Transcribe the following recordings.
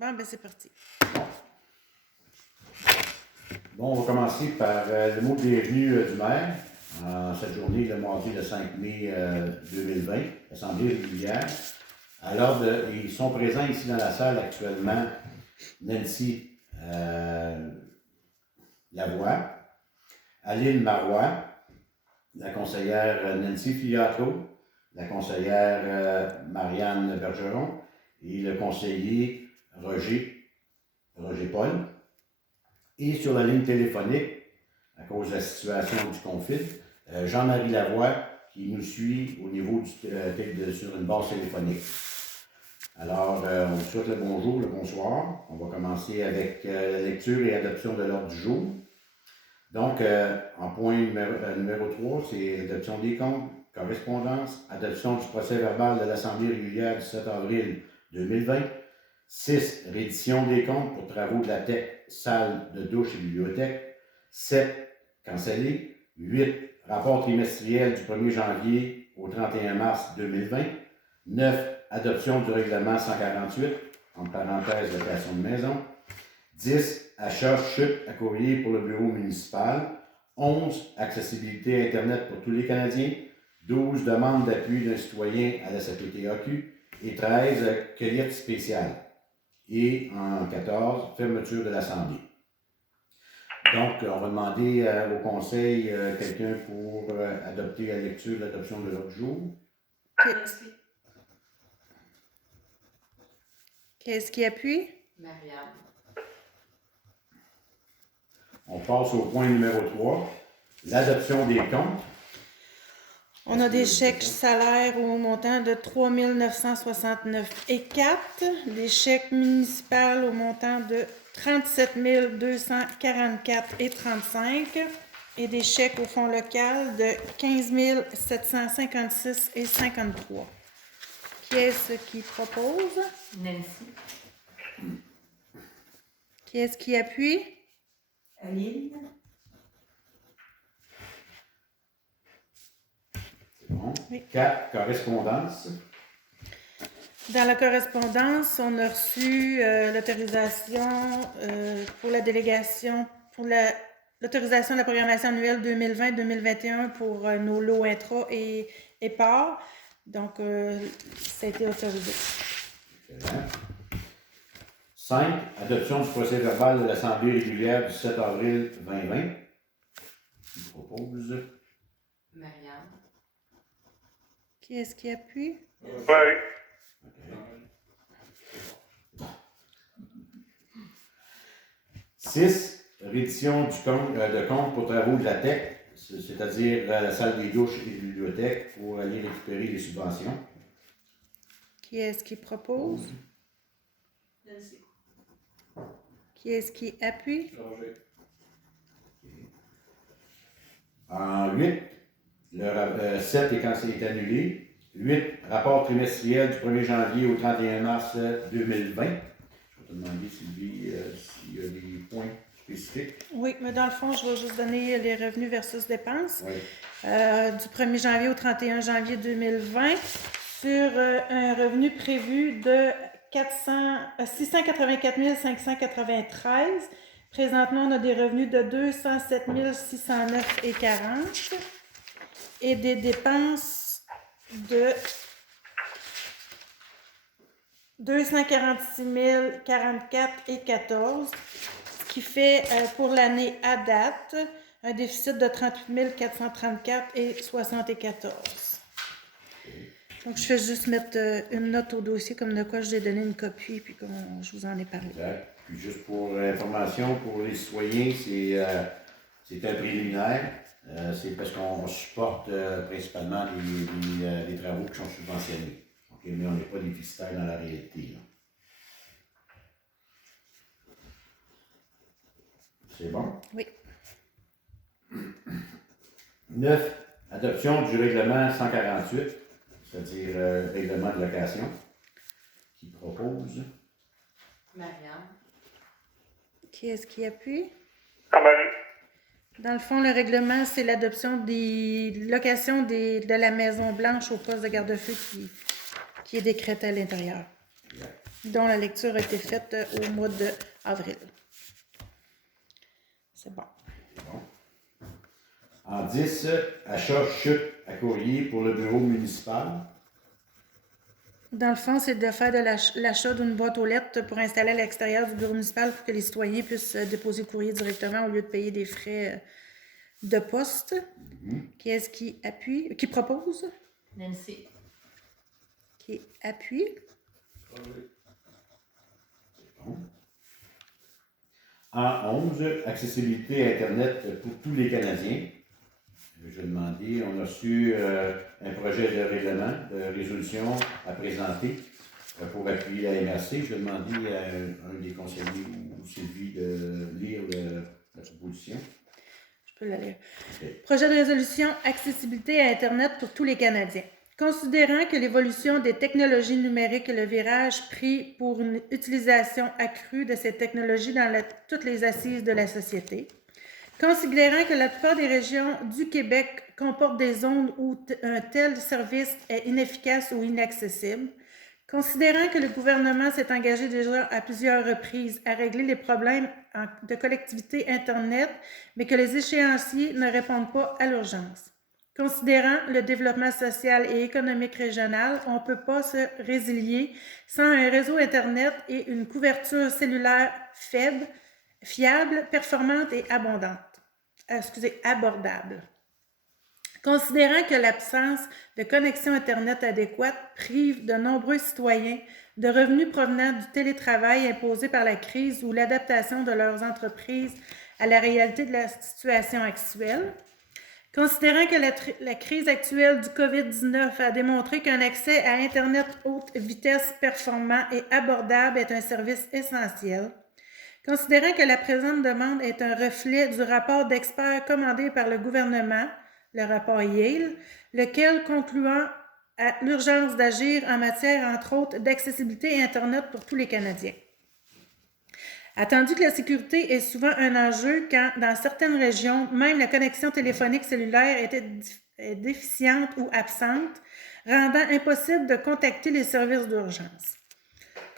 Bon, ben c'est parti. Bon, on va commencer par le mot de bienvenue du maire en cette journée, le mardi le 5 mai 2020, Assemblée régulière. Alors, ils sont présents ici dans la salle actuellement Nancy Lavoie, Aline Marois, la conseillère Nancy Filiatro, la conseillère Marianne Bergeron et le conseiller Roger Paul. Et sur la ligne téléphonique, à cause de la situation du conflit, Jean-Marie Lavoie qui nous suit au niveau sur une base téléphonique. Alors, on vous souhaite le bonjour, le bonsoir. On va commencer avec la lecture et adoption de l'ordre du jour. Donc, en point numéro 3, c'est l'adoption des comptes, correspondance, adoption du procès verbal de l'Assemblée régulière du 7 avril 2020. 6. Réédition des comptes pour travaux de la TEC, salle de douche et bibliothèque. 7. Cancellé. 8. Rapport trimestriel du 1er janvier au 31 mars 2020. 9. Adoption du règlement 148, entre parenthèses, location de maison. 10. Achat chute à courrier pour le bureau municipal. 11. Accessibilité Internet pour tous les Canadiens. 12. Demande d'appui d'un citoyen à la SAPTAQ. Et 13. Cueillette spéciale. Et en 14. Fermeture de l'Assemblée. Donc, on va demander au Conseil quelqu'un pour adopter la lecture de l'adoption de l'ordre du jour. Qui est-ce qui appuie? Marianne. On passe au point numéro 3, l'adoption des comptes. On a des chèques salaires au montant de 3 969,04 des chèques municipaux au montant de 37 244,35 et des chèques au fonds local de 15 756,53. Qui est-ce qui propose? Nancy. Qui est-ce qui appuie? Aline. Bon. Oui. 4, correspondance. Dans la correspondance, on a reçu l'autorisation pour la délégation, pour l'autorisation de la programmation annuelle 2020-2021 pour nos lots intra et parts. Donc, ça a été autorisé. 5, adoption du procès verbal de l'Assemblée régulière du 7 avril 2020. Qui propose? Marianne. Qui est-ce qui appuie? Oui. Okay. 6, réédition du compte, de compte pour travaux de la TEC, c'est-à-dire la salle des douches et des bibliothèques pour aller récupérer les subventions. Qui est-ce qui propose? Nancy. Qui est-ce qui appuie? Roger. En 8, le 7 est quand c'est annulé. 8, rapport trimestriel du 1er janvier au 31 mars 2020. Je vais te demander, Sylvie, s'il y a des points spécifiques. Oui, mais dans le fond, je vais juste donner les revenus versus dépenses. Oui. Du 1er janvier au 31 janvier 2020 sur un revenu prévu de 684 593. Présentement, on a des revenus de 207 609,40 et des dépenses de 246 044,14, ce qui fait pour l'année à date un déficit de 38 434,74. Donc, je fais juste mettre une note au dossier comme de quoi je ai donné une copie puis comme je vous en ai parlé. Exact. Puis juste pour information, pour les citoyens, c'est un préliminaire. C'est parce qu'on supporte principalement les travaux qui sont subventionnés. Okay? Mais on n'est pas déficitaire dans la réalité. Là. C'est bon? Oui. 9. Adoption du règlement 148, c'est-à-dire règlement de location, qui propose. Marianne. Qui est-ce qui appuie? Marie. Dans le fond, le règlement, c'est l'adoption des locations de la Maison Blanche au poste de garde-feu qui est décrété à l'intérieur. dont la lecture a été faite au mois d'avril. C'est bon. En 10, achat chute à courrier pour le bureau municipal. Dans le fond, c'est de faire de l'achat d'une boîte aux lettres pour installer à l'extérieur du bureau municipal pour que les citoyens puissent déposer le courrier directement au lieu de payer des frais de poste. Qui est-ce qui appuie? Qui propose? Nancy. Qui appuie? Bon. En 11, accessibilité à Internet pour tous les Canadiens. Je vais demander, on a reçu un projet de règlement, de résolution à présenter pour appuyer la MRC. Je vais demander à un des conseillers ou Sylvie de lire la proposition. Je peux la lire. Okay. Projet de résolution accessibilité à Internet pour tous les Canadiens. Considérant que l'évolution des technologies numériques et le virage pris pour une utilisation accrue de ces technologies dans toutes les assises de la société, considérant que la plupart des régions du Québec comportent des zones où un tel service est inefficace ou inaccessible, considérant que le gouvernement s'est engagé déjà à plusieurs reprises à régler les problèmes de connectivité Internet, mais que les échéanciers ne répondent pas à l'urgence. Considérant le développement social et économique régional, on ne peut pas se résilier sans un réseau Internet et une couverture cellulaire faible, fiable, performante et abondante. Abordable. Considérant que l'absence de connexion Internet adéquate prive de nombreux citoyens de revenus provenant du télétravail imposé par la crise ou l'adaptation de leurs entreprises à la réalité de la situation actuelle, considérant que la crise actuelle du COVID-19 a démontré qu'un accès à Internet haute vitesse performant et abordable est un service essentiel, considérant que la présente demande est un reflet du rapport d'experts commandé par le gouvernement, le rapport Yale, lequel concluant à l'urgence d'agir en matière, entre autres, d'accessibilité Internet pour tous les Canadiens. Attendu que la sécurité est souvent un enjeu quand, dans certaines régions, même la connexion téléphonique cellulaire est déficiente ou absente, rendant impossible de contacter les services d'urgence.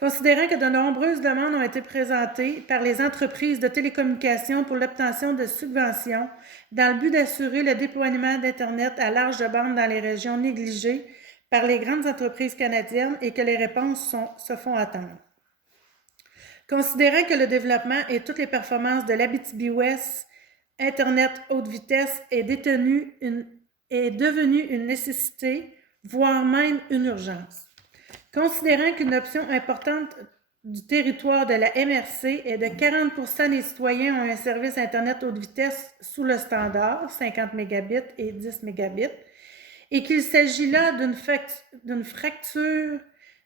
Considérant que de nombreuses demandes ont été présentées par les entreprises de télécommunications pour l'obtention de subventions dans le but d'assurer le déploiement d'Internet à large bande dans les régions négligées par les grandes entreprises canadiennes et que les réponses se font attendre. Considérant que le développement et toutes les performances de l'Abitibi-Ouest, Internet haute vitesse est devenu une nécessité, voire même une urgence. Considérant qu'une option importante du territoire de la MRC est de 40% des citoyens ont un service Internet haute vitesse sous le standard, 50 mégabits et 10 mégabits, et qu'il s'agit là d'une fracture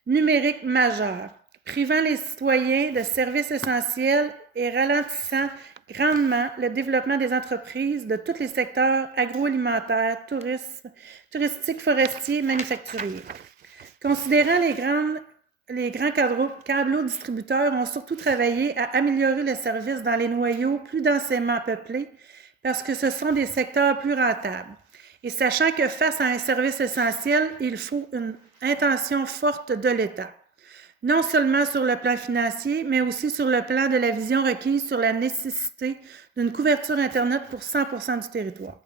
numérique majeure, privant les citoyens de services essentiels et ralentissant grandement le développement des entreprises de tous les secteurs agroalimentaires, touristiques, forestiers, manufacturiers. Considérant les grands câbleaux distributeurs ont surtout travaillé à améliorer le service dans les noyaux plus densément peuplés parce que ce sont des secteurs plus rentables. Et sachant que face à un service essentiel, il faut une intention forte de l'État. Non seulement sur le plan financier, mais aussi sur le plan de la vision requise sur la nécessité d'une couverture Internet pour 100% du territoire.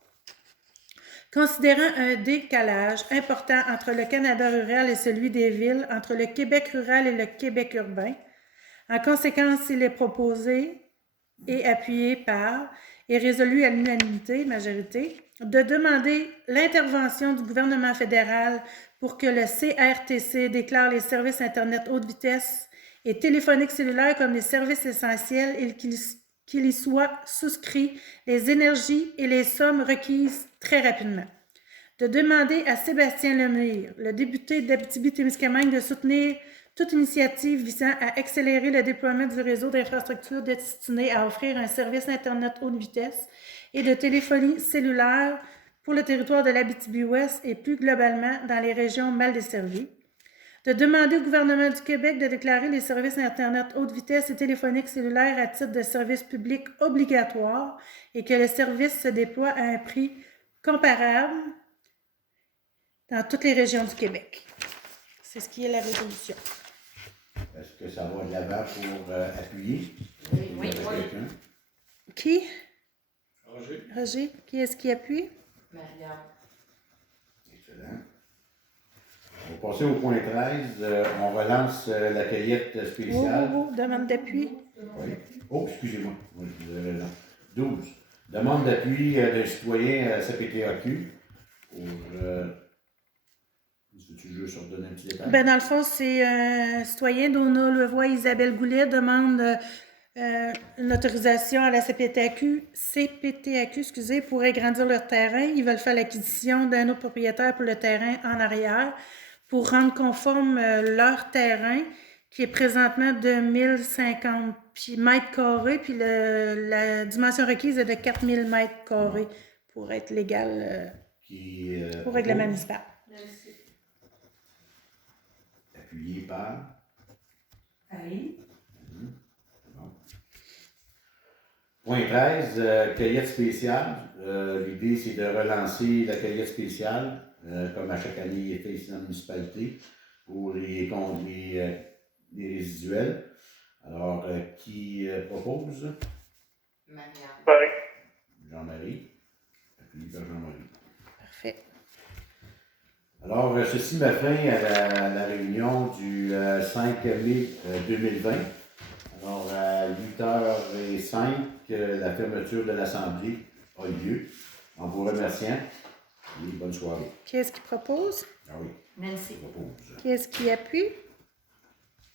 Considérant un décalage important entre le Canada rural et celui des villes, entre le Québec rural et le Québec urbain, en conséquence, il est proposé et appuyé par et résolu à l'unanimité, majorité, de demander l'intervention du gouvernement fédéral pour que le CRTC déclare les services Internet haute vitesse et téléphonique cellulaire comme des services essentiels et qu'il y soit souscrit les énergies et les sommes requises très rapidement. De demander à Sébastien Lemire, le député d'Abitibi-Témiscamingue, de soutenir toute initiative visant à accélérer le déploiement du réseau d'infrastructures destiné à offrir un service Internet haute vitesse et de téléphonie cellulaire pour le territoire de l'Abitibi-Ouest et plus globalement dans les régions mal desservies. De demander au gouvernement du Québec de déclarer les services Internet haute vitesse et téléphonique cellulaire à titre de service public obligatoire et que le service se déploie à un prix comparable dans toutes les régions du Québec. C'est ce qui est la résolution. Est-ce que ça va de l'avant pour appuyer? Oui, Il oui, reste oui. quelqu'un? Qui? Roger. Roger. Qui est-ce qui appuie? Marianne. Excellent. On va passer au point 13. On relance la cueillette Oh, spéciale. oh, oh, demande d'appui. Oui. Oh, excusez-moi. Oui, vous avez raison. 12. Demande d'appui d'un citoyen à CPTAQ pour. Tu veux sur donner un petit détail? Ben, dans le fond, c'est un citoyen d'Ona Levoix, Isabelle Goulet, demande une autorisation à la CPTAQ, excusez, pour agrandir leur terrain. Ils veulent faire l'acquisition d'un autre propriétaire pour le terrain en arrière pour rendre conforme leur terrain qui est présentement de 1050 mètres carrés, puis la dimension requise est de 4000 mètres carrés pour être légal Qui. au règlement oppose, municipal. Nancy. appuyé par. Aline. Bon. Point 13, cueillette spéciale. L'idée, c'est de relancer la cueillette spéciale, comme à chaque année, il est fait ici dans la municipalité, pour les résiduels. Alors, qui propose? Marianne. Jean-Marie. Appuyé par Jean-Marie. Parfait. Alors, ceci met fin à la réunion du 5 mai 2020. Alors, à 8h05, la fermeture de l'Assemblée a lieu. En vous remerciant et bonne soirée. Qui est-ce qui propose? Ah oui, Nancy. je propose. Qui est-ce qui appuie?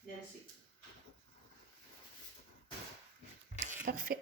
Nancy. Parfait.